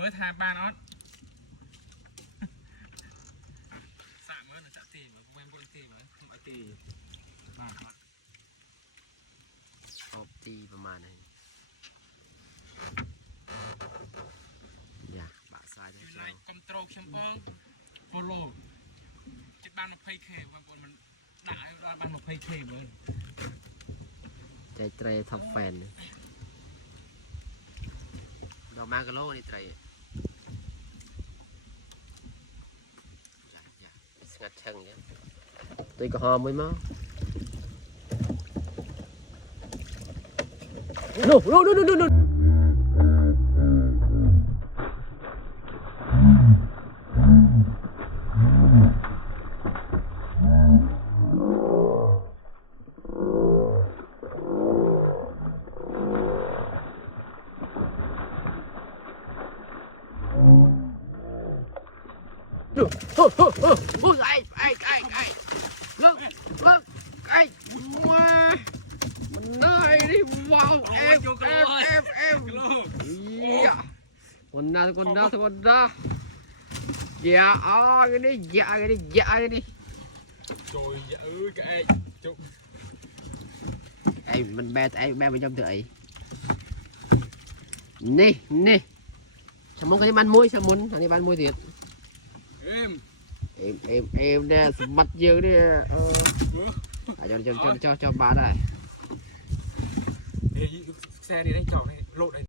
mới tham ba nó xạ mới là xạ tì mà quen quen tì mà không phải tì ba nó hộp tì ประมาณนี้อย่าบะซ้ายทั้ง อยู่ ส ใน อง คอมโตรลแชมเปญโปโลจิตบ้านมาเพย์เคบางคนมันด่าบ้านมาเพย์เคเลย ใจเตรท็อปแฟนดอกมากระโลนี่เตรอย่าสงัดเชิงเนี่ยตัวก็หอมไม่มั้งนู่นโอ้ไอ้ว้ามันได้ดิว้าวเอฟคนน่าอย่าอ๋อกันดิอย่ากันดิ trời ơi cái chụp ไอ้มันแบไอ้แบไปจำเถอะไอ้นี่สมุนcái ban môiสมุนอันนี้ban môi thiệt em em nè mặt dương đi cho bà đây xe đi đánh trò này lộ này